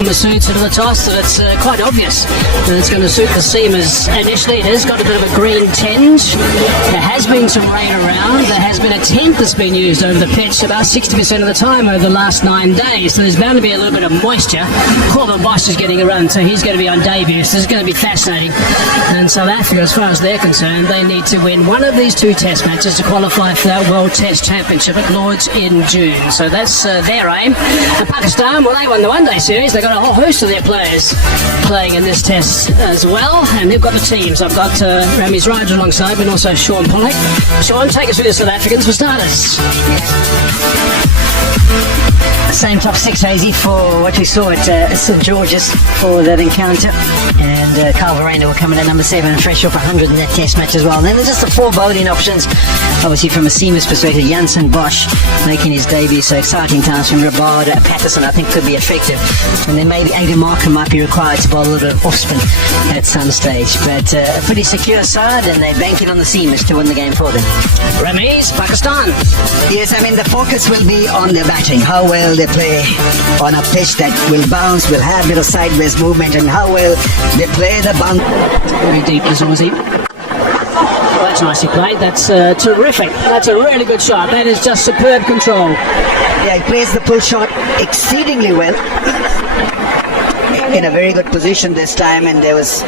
Masood to the toss, and it's quite obvious that it's going to suit the Seamers initially. It has got a bit of a green tinge. There has been some rain around. There has been a tent that's been used over the pitch about 60% of the time over the last 9 days, so there's bound to be a little bit of moisture. Corbin Bosch is getting a run, so he's going to be on debut, so this is going to be fascinating. And South Africa, as far as they're concerned, they need to win one of these 2 test matches to qualify for that World Test Championship at Lord's in June. So that's their aim. And Pakistan, well, they won the one-day series. They got a whole host of their players playing in this test as well, and they've got the teams. I've got Ramiz Raj alongside me, and also Sean Pollock. Sean, take us through the South Africans for starters. Same top 6, Hazy, for what we saw at St George's for that encounter, and Carl Verena will come in at number 7 and fresh off 100 in that test match as well. And then there's just the 4 bowling options, obviously from a Seamers perspective. Jansen Bosch making his debut, so exciting times from Rabard. Patterson I think could be effective, and then maybe Aiden Markham might be required to bowl a little bit of off-spin at some stage, but a pretty secure side, and they're banking on the Seamers to win the game for them. Ramiz, Pakistan. Yes, I mean the focus will be on their batting, how well they play on a pitch that will bounce, will have a little sideways movement, and how well they play the bounce. Very deep as Aussie. Well, that's nicely played. That's terrific. That's a really good shot. That is just superb control. Yeah, he plays the pull shot exceedingly well, in a very good position this time, and there was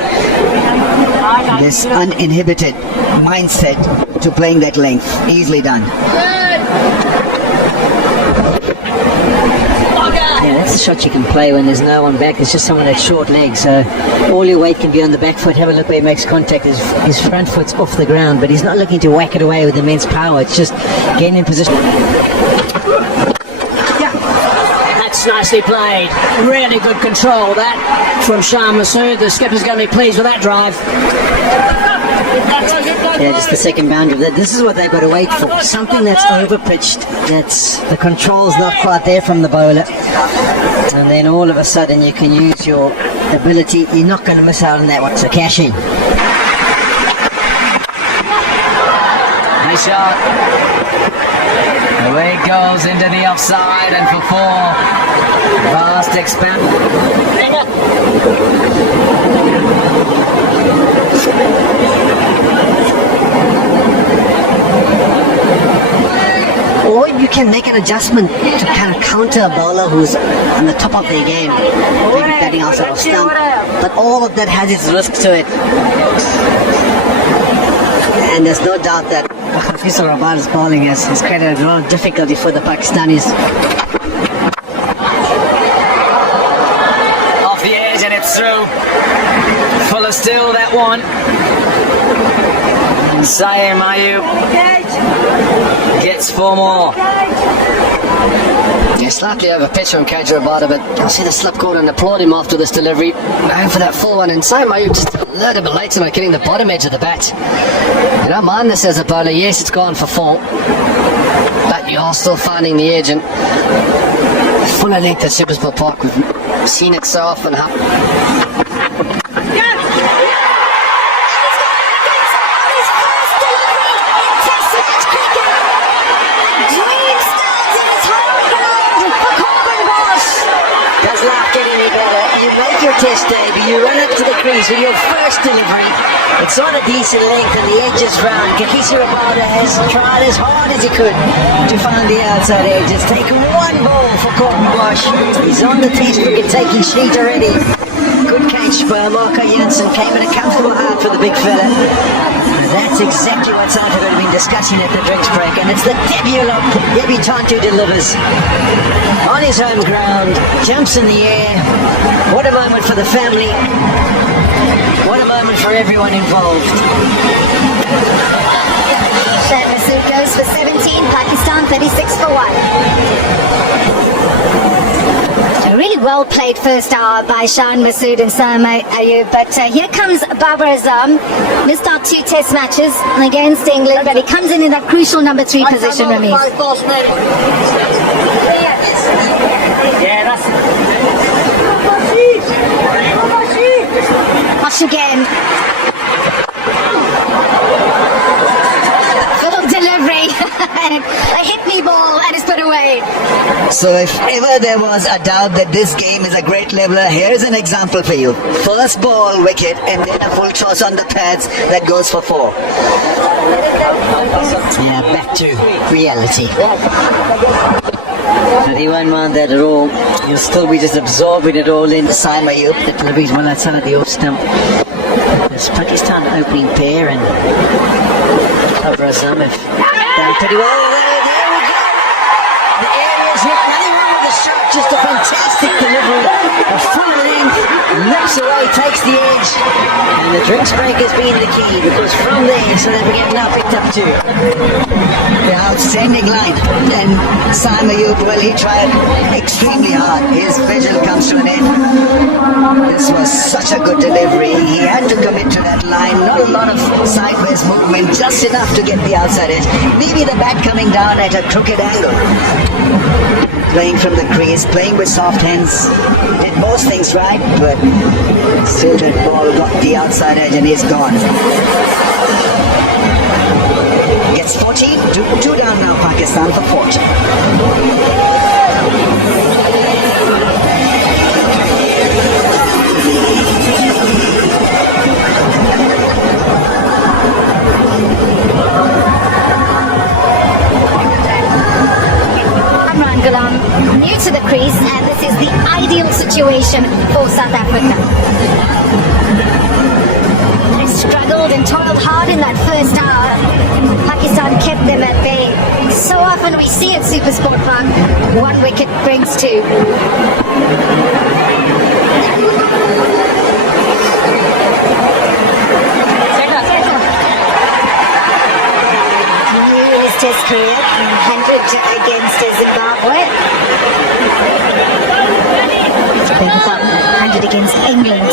this uninhibited mindset to playing that length. Easily done. Yeah, that's a shot you can play when there's no one back. It's just someone that's short legs, so all your weight can be on the back foot. Have a look where he makes contact. His front foot's off the ground, but he's not looking to whack it away with immense power. It's just getting in position. That's nicely played. Really good control, that, from Shan Masood. The skipper's going to be pleased with that drive. Yeah, just the second boundary. This is what they've got to wait for. Something that's over-pitched, that's the control's not quite there from the bowler. And then all of a sudden you can use your ability. You're not going to miss out on that one. So cash in. Nice shot. Away it goes into the offside, and for 4. Vast expand. Or you can make an adjustment to kind of counter a bowler who's on the top of their game, maybe batting outside of stump. But all of that has its risk to it. And there's no doubt that Faisal Rabad's bowling has created a lot of difficulty for the Pakistanis. Off the edge, and it's through. Fuller still, that one. And Saeem Ayub gets 4 more. Yeah, slightly over pitch from KJ Rabada, but I see the slip call and applaud him after this delivery. Going for that full one, and Saeem Ayub just a little bit late tonight, getting the bottom edge of the bat. You don't mind this as a bowler. Yes, it's gone for 4, but you're still finding the edge, and fuller length at Supersport Park. We've seen it so often. Test debut, you run up to the crease with your first delivery. It's on a decent length and the edge is round. Kakisi Rabada has tried as hard as he could to find the outside edges. Take 1 ball for Corbin Bosch. He's on the test wicket taking sheet already. Good catch by Marco Jansen. Came in a comfortable hard for the big fella. That's exactly what South Africa have been discussing at the drinks break, and it's the debutant who delivers. On his home ground, jumps in the air. What a moment for the family. What a moment for everyone involved. Shan Masood goes for 17, Pakistan 36 for 1. A really well played first hour by Shan Masood and Saeem Ayub, but here comes Babar Azam. Missed out 2 test matches against England, but he comes in that crucial number 3 position, Ramiz. Watch again. Little delivery. A hit me ball and it's put away. So if ever there was a doubt that this game is a great leveler, here's an example for you. First ball wicket and then a full toss on the pads that goes for 4. Yeah, back to reality. But he won't mind that at all. He'll still be just absorbing it all in. Saim Ayub. The delivery's well outside of the off stump. It's Pakistan opening pair and Babar Azam have done pretty well. There we go. The area's hit. Nothing wrong with the shot. Just a fantastic delivery. A full length. Nips away, takes the edge. And the drinks break has been the key because from there, South Africa have now picked up 2. The outstanding line. And Saim Ayub, well, he tried extremely hard. His vision comes to an end. This was such a good delivery. He had to commit to that line. Not a lot of sideways movement, just enough to get the outside edge. Maybe the bat coming down at a crooked angle. Playing from the crease, playing with soft hands. Did most things right, but still that ball got the outside edge and he's gone. Gets 14, two down now, Pakistan for 40. Amran Ghulam, new to the crease, and this is the ideal situation for South Africa. They struggled and toiled hard in that first hour. Pakistan kept them at bay. So often we see at Super Sport Park, 1 wicket brings 2. His career, 100 against Zimbabwe. Beg your pardon, 100 against England.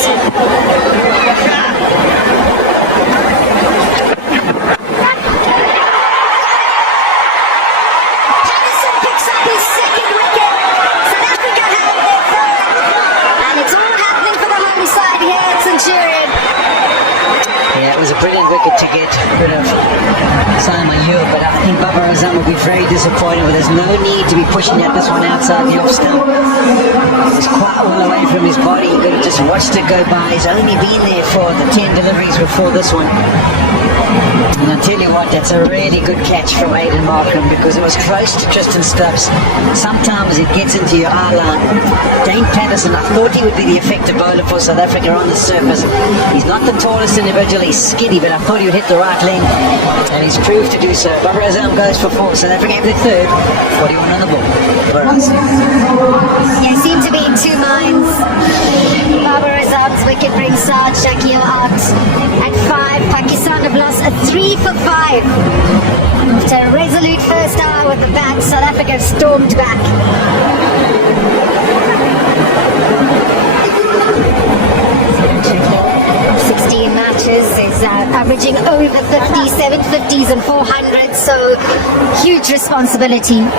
Patterson picks up his second wicket. South Africa have their third. And it's all happening for the home side here at Centurion. Yeah, it was a brilliant wicket to get rid of Saim Ayub, but I think Babar Azam will be very disappointed. But there's no need to be pushing at this one outside the off stump. It's quite well away from his body. You could have just watched it go by. He's only been there for the 10 deliveries before this one. And I'll tell you what, that's a really good catch from Aiden Markham because it was close to Tristan Stubbs. Sometimes it gets into your eye line. Dane Patterson, I thought he would be the effective bowler for South Africa on the surface. He's not the tallest individual, he's skinny, but I thought he would hit the right length, and he's proved to do so. Babar Azam goes for 4. South Africa have the third. 41 on the ball. Babar Azam. They seem to be in 2 minds. Babar Azam's wicket brings Saad Shakil out at 5. Pakistan have lost a 3 for 5. After a resolute first hour with the bat, South Africa have stormed back. 16 matches is averaging over 50, 750s and 400s, so huge responsibility. It's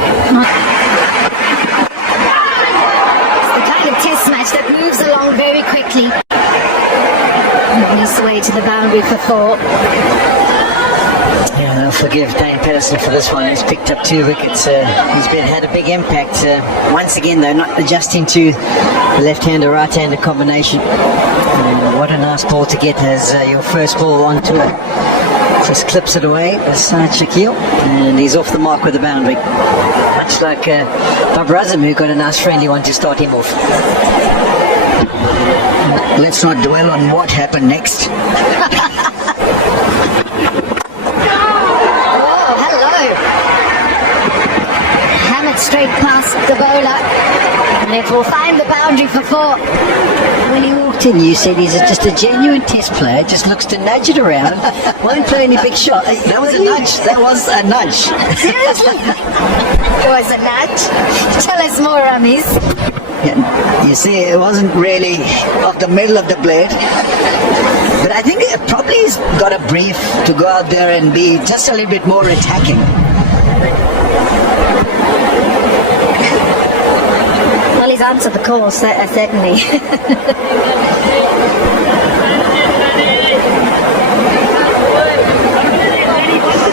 the kind of test match that moves along very quickly. Nice way to the boundary for 4. Yeah, they'll forgive Dane Patterson for this one. He's picked up 2 wickets. He's had a big impact. Once again, though, not adjusting to the left-hander, right-hander combination. What a nice ball to get as your first ball onto it. Just clips it away with Saad Shakil, and he's off the mark with the boundary. Much like Babar Azam, who got a nice friendly one to start him off. Let's not dwell on what happened next. Straight past the bowler, and it will find the boundary for 4. When he walked in, you said he's just a genuine test player, just looks to nudge it around, won't play any big shots. That was a nudge. That was a nudge. Seriously? It was a nudge? Tell us more, Ramis. Yeah, you see, it wasn't really off the middle of the blade. But I think it probably has got a brief to go out there and be just a little bit more attacking. Well, he's answered the call, certainly.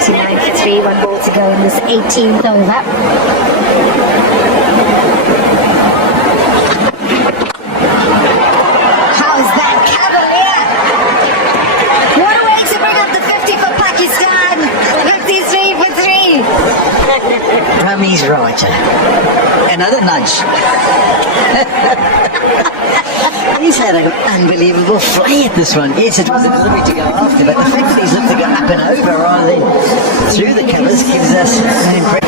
49 for 3, 1 ball to go in this 18th over. Archer. Another nudge. He's had an unbelievable fly at this one. Yes, it was a delivery to go after, but the fact that he's looked to go up and over rather than through the covers gives us an impression.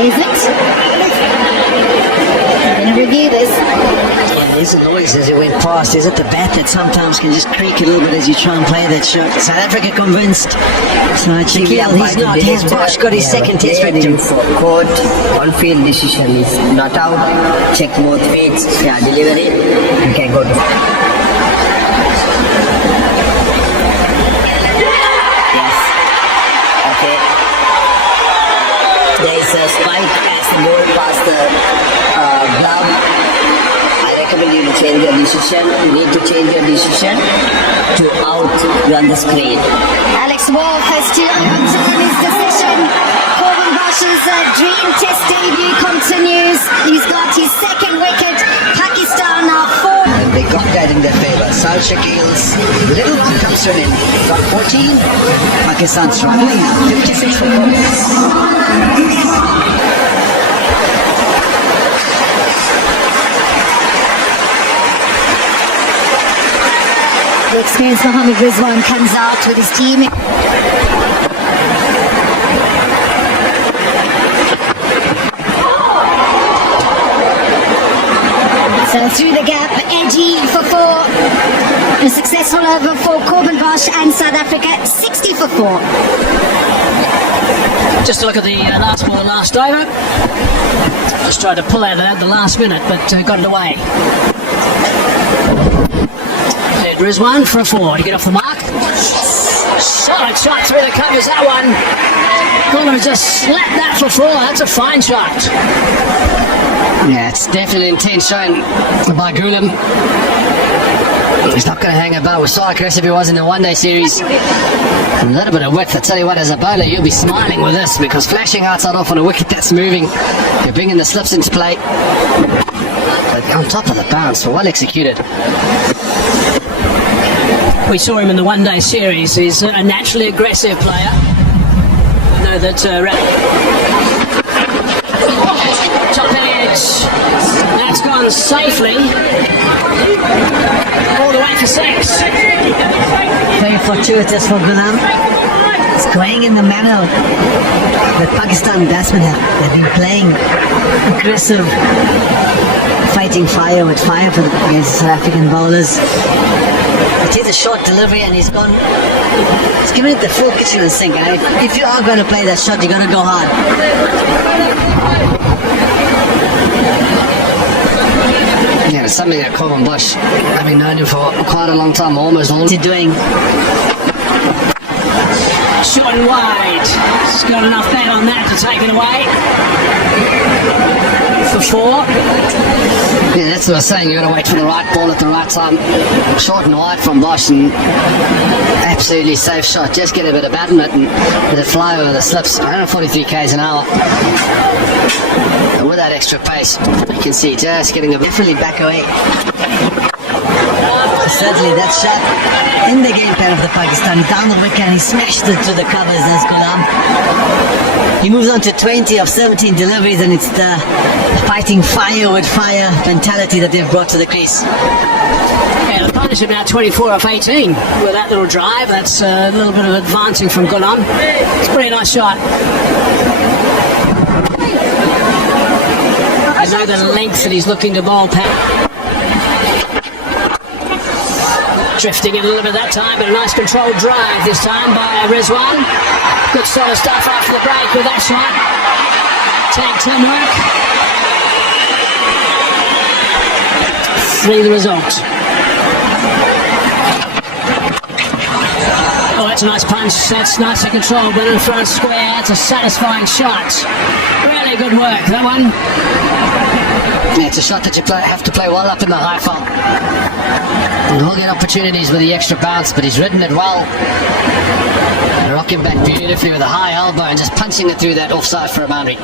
Is it? Gonna review this. Yeah, there's a noise as it went past. Is it the bat that sometimes can just creak a little bit as you try and play that shot? South Africa convinced. So Shaquille, he's not. He's Bosch got his second test victim. Court, on-field decision is not out. Check both feet. Yeah, delivery. You can go to. Yes. Okay. There is a spike as the ball past the glove. I recommend you to change your decision. You need to change your decision to out run the screen. Alex Wolf has to overturn his decision. Corbin Bosch's dream test debut continues. He's got his second wicket. Pakistan are 4. And they got that in their favour. South Shakil's little one comes from him. Got 14. Pakistan struggling now. 56 for 4. The experienced Mohammad Rizwan comes out with his team. So through the gap, edgy for 4. A successful over for Corbin Bosch and South Africa, 60 for 4. Just to look at the last ball, last over. Just tried to pull out at the last minute, but got it away. Rizwan for a 4 to get off the mark. Solid shot through the covers, that one. Gullam just slapped that for 4. That's a fine shot. Yeah, it's definitely intense showing by Gullam. He's not going to hang about. We saw how aggressive he was in the one-day series. A little bit of width. I tell you what, as a bowler, you'll be smiling with this because flashing outside off on a wicket that's moving, you're bringing the slips into play. But on top of the bounce, well executed. We saw him in the one-day series. He's a naturally aggressive player. I know that top edge. That's gone safely. All the way for 6. Very fortuitous for Ghulam. It's going in the manner that Pakistan batsmen have. They've been playing aggressive, fighting fire with fire against South African bowlers. It is a short delivery and he's given it the full kitchen and sink. And if you are going to play that shot, you're going to go hard. Yeah, it's something that Corbin Bosch, I've been known him for quite a long time, almost all. What's he doing? Short and wide. He's got enough bat on that to take it away. For 4. Yeah, that's what I was saying. You've got to wait for the right ball at the right time. Short and wide from Bosch and absolutely safe shot. Just get a bit of bat in it and let it fly over the slips. 143 k's an hour. And with that extra pace, you can see just getting a Definitely back away. Certainly that shot in the game plan of the Pakistan. Down the wicket and he smashed it to the covers as Ghulam. He moves on to 20 of 17 deliveries and it's the fighting fire with fire mentality that they've brought to the crease. Yeah, the partnership now 24 off 18 with that little drive. That's a little bit of advancing from Ghulam. It's a pretty nice shot. I know the length that he's looking to bowl. Drifting in a little bit that time, but a nice controlled drive this time by Rizwan. Good solid stuff after the break with that shot. Tag teamwork. 3 the result. Oh, that's a nice punch. That's nicely controlled, but in the front square. That's a satisfying shot. Really good work, that one. Yeah, it's a shot that you have to play well up in the high farm. And he'll get opportunities with the extra bounce, but he's ridden it well. Rocking back beautifully with a high elbow and just punching it through that offside for a boundary.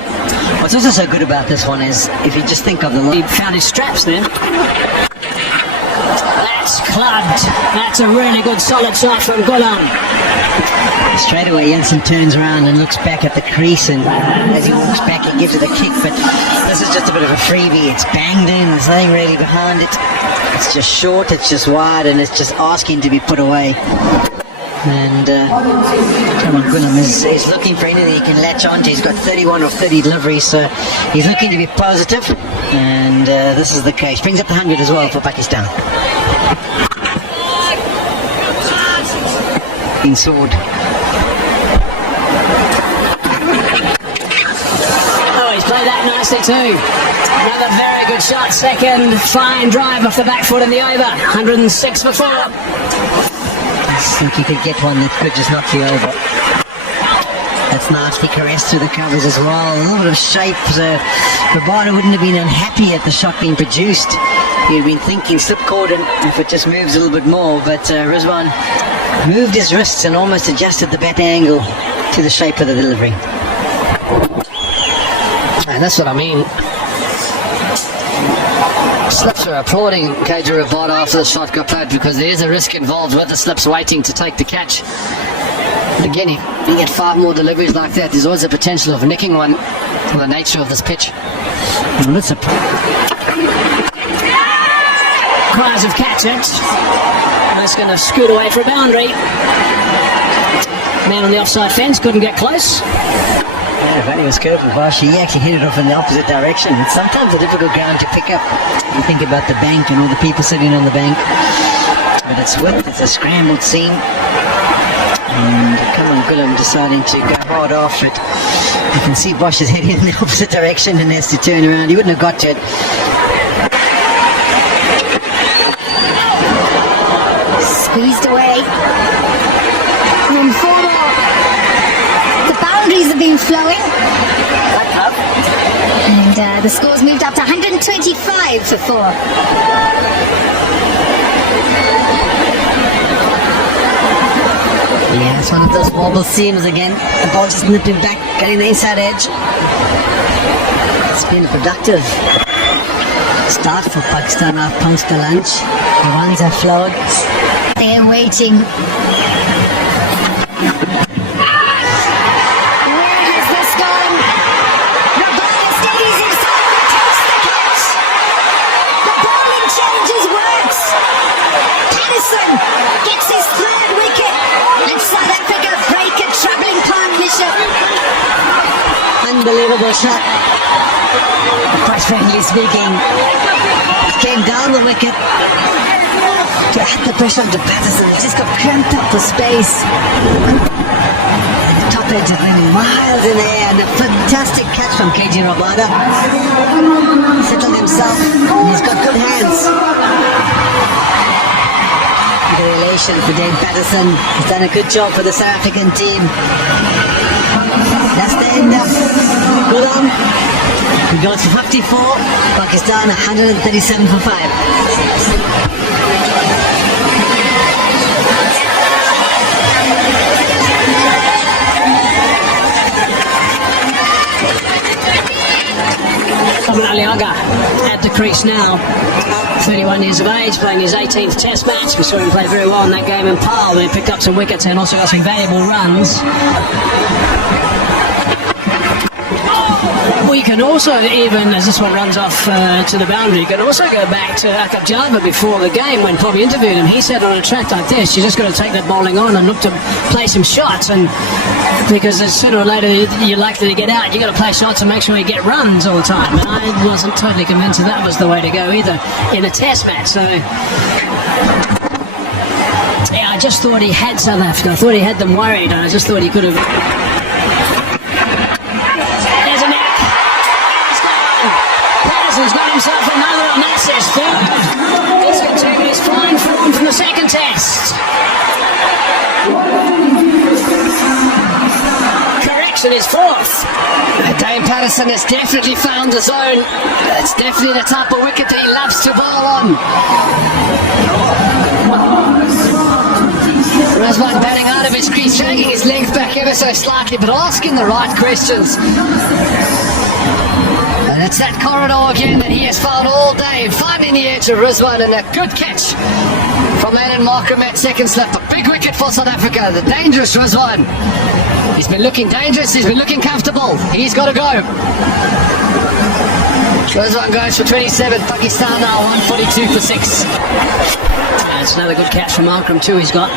What's also so good about this one is if you just think of the... He found his straps then. That It's clubbed. That's a really good solid shot from Gulam. Straight away, Jensen turns around and looks back at the crease, and as he walks back, he gives it a kick. But this is just a bit of a freebie. It's banged in. There's nothing really behind it. It's just short. It's just wide, and it's just asking to be put away. And Gulam is looking for anything he can latch onto. He's got 31 of 30 deliveries, so he's looking to be positive. And this is the case. Brings up the 100 as well for Pakistan. In sword. He's played that nicely too. Another very good shot. Second fine drive off the back foot in the over. 106 for 4. I think he could get one that could just knock you over. That's nasty caress through the covers as well. A little bit of shape. Rabada wouldn't have been unhappy at the shot being produced. He'd been thinking slip cordon if it just moves a little bit more. But Rizwan moved his wrists and almost adjusted the bat angle to the shape of the delivery. And that's what I mean. Slips are applauding KJ Rabada after the shot got played because there is a risk involved with the slips waiting to take the catch. But again, if you get 5 more deliveries like that, there's always a potential of nicking one for the nature of this pitch. Well, that's a Cries of catch it. And it's going to scoot away for a boundary. Man on the offside fence couldn't get close. Yeah, if only was careful, Vash. He actually hit it off in the opposite direction. It's sometimes a difficult ground to pick up. You think about the bank and all the people sitting on the bank. But it's width, it's a scrambled seam. And Gulam deciding to go hard after it. You can see Bosch is heading in the opposite direction and has to turn around. He wouldn't have got to it. Squeezed away. And 4 more. The boundaries have been flowing. And the score's moved up to 125 for 4. Yeah, it's one of those wobble seams again. The ball just nipping back, getting the inside edge. It's been a productive start for Pakistan. I've punched the lunch. The runs have flowed. They're waiting. Where has this gone? Rabada steadies himself and takes the catch. The bowling changes works. Patterson gets his 3rd wicket. And South Africa break a troubling partnership. Unbelievable shot. Quite frankly speaking, came down the wicket to add the pressure onto Patterson. He just got cramped up for space. And the top edge has been miles in the air, and a fantastic catch from KJ Rabada. Settled himself, and he's got good hands. The relation for Dave Patterson. He's done a good job for the South African team. That's the end of Gulam. He goes for 54. Pakistan 137 for 5. Aliaga at the crease now, 31 years of age, playing his 18th test match. We saw him play very well in that game in Pal, where he picked up some wickets and also got some valuable runs. We can also, even as this one runs off to the boundary, you can also go back to Akab Java before the game when Bobby interviewed him. He said on a track like this, you just got to take that bowling on and look to play some shots, and because sooner or later you're likely to get out, you got to play shots and make sure you get runs all the time. And I wasn't totally convinced that was the way to go either in a test match. So yeah, I just thought he had South Africa. I thought he had them worried, and I just thought he could have. He's got himself another, and that's his 3rd. He's continued his fine form from the 2nd test. Correction is 4th. Dane Patterson has definitely found the zone. It's definitely the type of wicket that he loves to bowl on. Rizwan batting out of his crease, dragging his length back ever so slightly, but asking the right questions. And it's that corridor again that he has found all day, finding the edge of Rizwan, and a good catch from Lennon Markham at second slip. A big wicket for South Africa. The dangerous Rizwan. He's been looking dangerous. He's been looking comfortable. He's got to go. Rizwan goes for 27. Pakistan now 142 for 6. And it's another good catch from Markham too. He's got.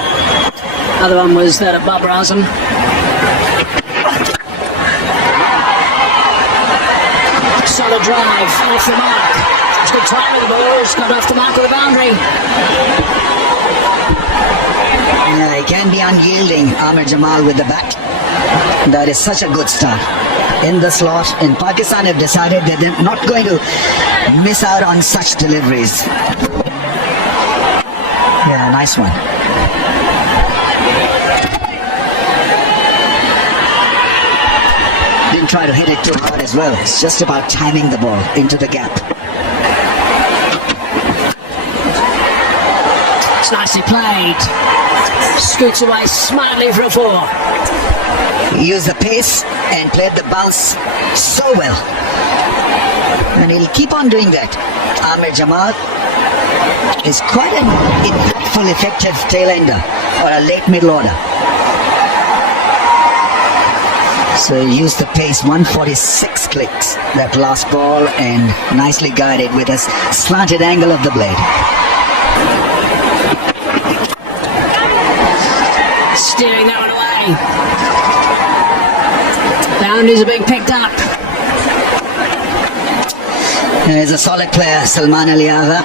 Other one was that of Babar Azam. Solid drive off the mark. It's good time with the ball. It's got off the mark with the boundary. Yeah, he can be unyielding, Amir Jamal with the bat. That is such a good start in the slot. And Pakistan have decided that they're not going to miss out on such deliveries. Yeah, nice one. Didn't try to hit it too hard as well. It's just about timing the ball into the gap. It's nicely played. Scoots away smartly for a 4. He used the pace and played the bounce so well. And he'll keep on doing that. Amir Jamal is quite an impactful, effective tail-ender or a late middle order. So he used the pace, 146 clicks that last ball, and nicely guided with a slanted angle of the blade. Steering that one away. Boundaries are being picked up. He's a solid player, Salman Ali Agha.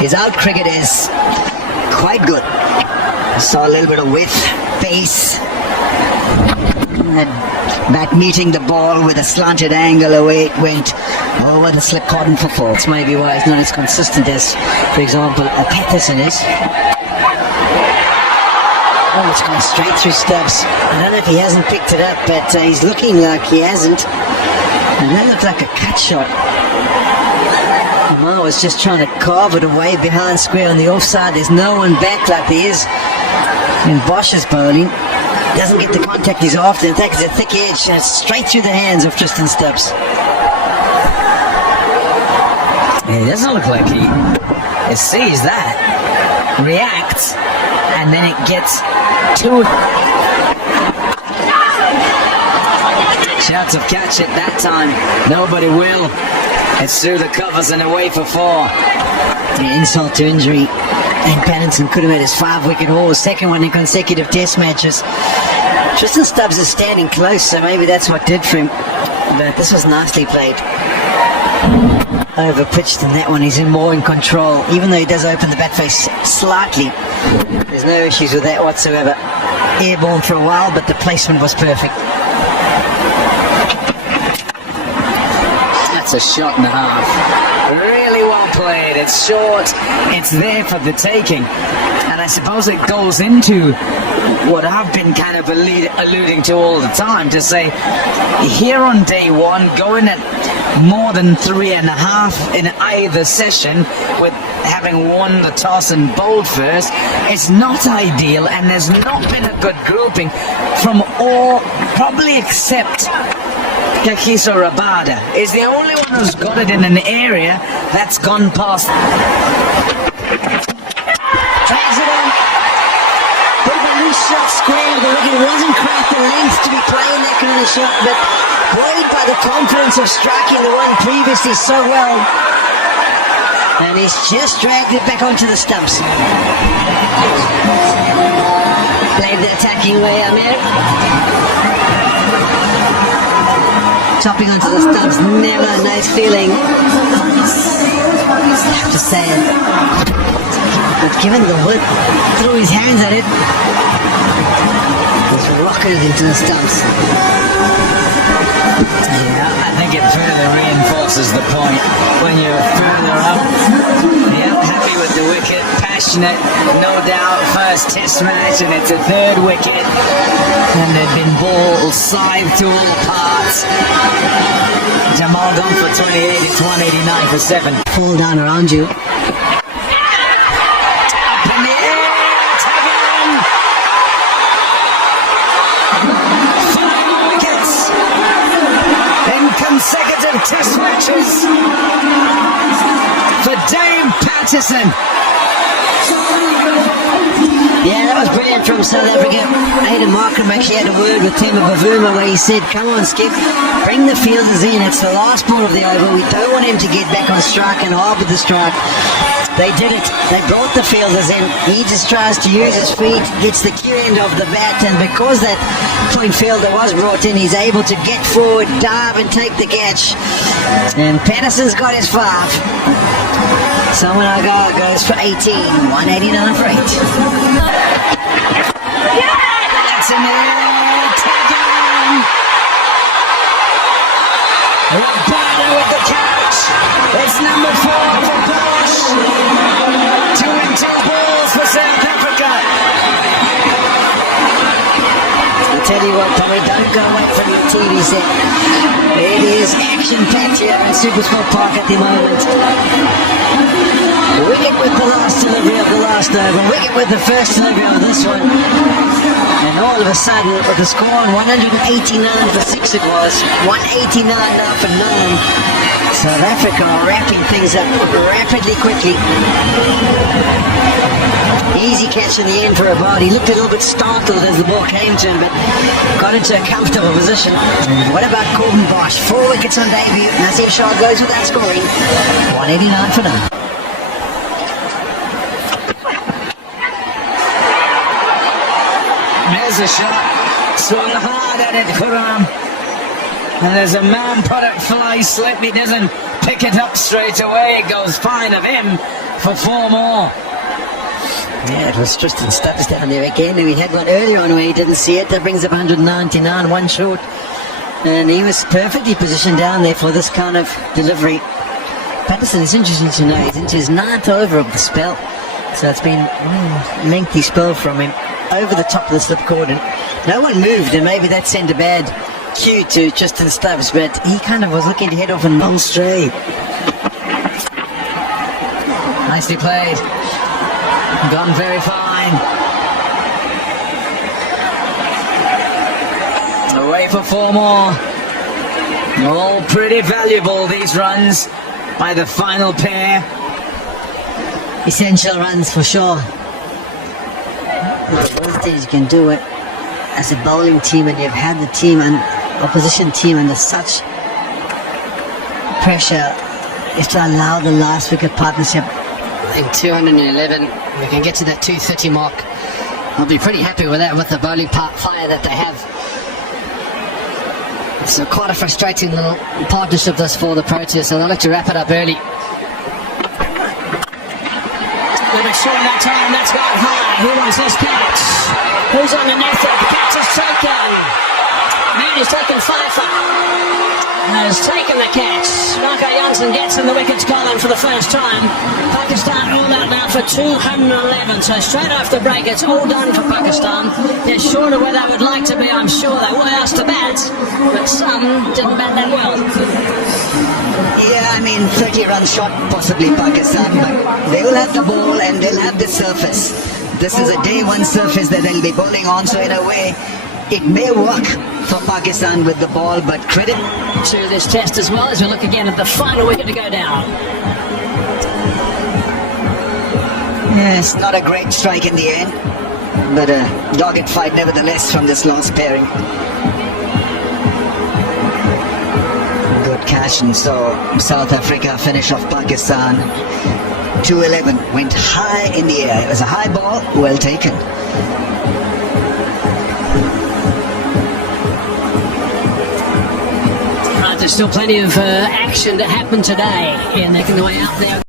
His out cricket is quite good. Saw a little bit of width, pace. Bat meeting the ball with a slanted angle away. It went over the slip cordon for 4. That's maybe why he's not as consistent as, for example, a Patterson is. Oh, it's gone straight through Stubbs. I don't know if he hasn't picked it up, but he's looking like he hasn't. And that looked like a cut shot. Amar was just trying to carve it away behind square on the offside. There's no one back like there is in Bosch's bowling. Doesn't get the contact he's after. In fact, it's a thick edge and it's straight through the hands of Tristan Stubbs. It doesn't look like he sees that, reacts, and then it gets to shouts of catch it that time. Nobody will. It's through the covers and away for 4. The insult to injury. And Pattinson could have had his 5-wicket haul, second one in consecutive test matches. Tristan Stubbs is standing close, so maybe that's what did for him. But this was nicely played. Over-pitched in that one, he's more in control. Even though he does open the bat face slightly, there's no issues with that whatsoever. Airborne for a while, but the placement was perfect. That's a shot and a half. Really well played. It's short. It's there for the taking. And I suppose it goes into what I've been kind of alluding to all the time, to say here on day 1, going at more than 3.5 in either session, with having won the toss and bowled first, it's not ideal, and there's not been a good grouping from all, probably except Kagiso Rabada is the only one who's got it in an area that's gone past. Tries it on. Bit of a loose shot square, but look, it wasn't quite the length to be playing that kind of shot, but buoyed by the confidence of striking the one previously so well. And he's just dragged it back onto the stumps. Played the attacking way, Amir. Chopping onto the stumps, never a nice feeling. I have to say it. But given the width, threw his hands at it. He's rocketed into the stumps. Yeah, I think it further reinforces the point. When you're further up, yeah, happy with the wicket, passionate, no doubt, first test match, and it's a 3rd wicket. And they've been balls scythed to all parts. Jamal gone for 28, it's 189 for 7. Fall down around you. Up in the air, tag on! 5 wickets in consecutive test matches for Dame Patterson. Yeah, that was brilliant from South Africa. Aidan Markram actually had a word with Themba Bavuma where he said, come on Skip, bring the fielders in, it's the last ball of the over, we don't want him to get back on strike and harbour the strike. They did it, they brought the fielders in, he just tries to use his feet, gets the cue end of the bat, and because that point fielder was brought in, he's able to get forward, dive and take the catch. And Patterson's got his 5. Someone I go goes for 18, 189 for 8. That's in there, taken. Rabada with the catch. It's number 4 for Bosch. 2 and 2 balls for South Africa. I tell you what, Tommy, don't go away from your TV set. It is action-packed here in Supersport Park at the moment. Wicket with the last delivery of the last over, wicket with the first delivery of this one. And all of a sudden, with the score on 189 for 6 it was, 189 now for 9. South Africa are wrapping things up rapidly, quickly. Easy catch in the end for Abad. He looked a little bit startled as the ball came to him, but got into a comfortable position. And what about Corbin Bosch? 4 wickets on debut. Naseem Shah goes without scoring. 189 for 9. There's a shot, swung hard at it, Quram. And there's a man product fly slip, he doesn't pick it up straight away, it goes fine of him for 4 more. Yeah, it was Tristan Stubbs down there again. We had one earlier on where he didn't see it. That brings up 199, 1 short. And he was perfectly positioned down there for this kind of delivery. Patterson is interesting to know. He's into his 9th over of the spell. So it's been a lengthy spell from him. Over the top of the slip cordon. No one moved, and maybe that sent a bad cue to Tristan Stubbs, but he kind of was looking to head off a long stray. Nicely played. Gone very fine. Away for 4 more. All pretty valuable, these runs by the final pair. Essential runs for sure. The worst thing you can do it as a bowling team, and you've had the team and opposition team under such pressure, is to allow the last wicket partnership. I think 211. We can get to that 230 mark. I'll be pretty happy with that, with the bowling fire that they have. It's quite a frustrating little partnership this for the Proteas, so they'll look to wrap it up early. With a short that time, that's gone high. Who wants this catch? Who's underneath it? The catch is taken. Man has taken Pfeiffer. Has taken the catch. Marco Jansen gets in the wickets column for the first time. Pakistan all out now for 211. So straight after break, it's all done for Pakistan. They're short of where they would like to be, I'm sure. They were asked to bat, but some didn't bat that well. Yeah, I mean, 30 runs short, possibly Pakistan, but they will have the ball and they'll have the surface. This is a day 1 surface that they'll be bowling on, so in a way, it may work for Pakistan with the ball, but credit to this test as well, as we look again at the final wicket to go down. Yes, not a great strike in the end, but a dogged fight nevertheless from this last pairing. Good catch, and so South Africa finish off Pakistan. 211 went high in the air. It was a high ball, well taken. Right, there's still plenty of action to happen today in making the way out there.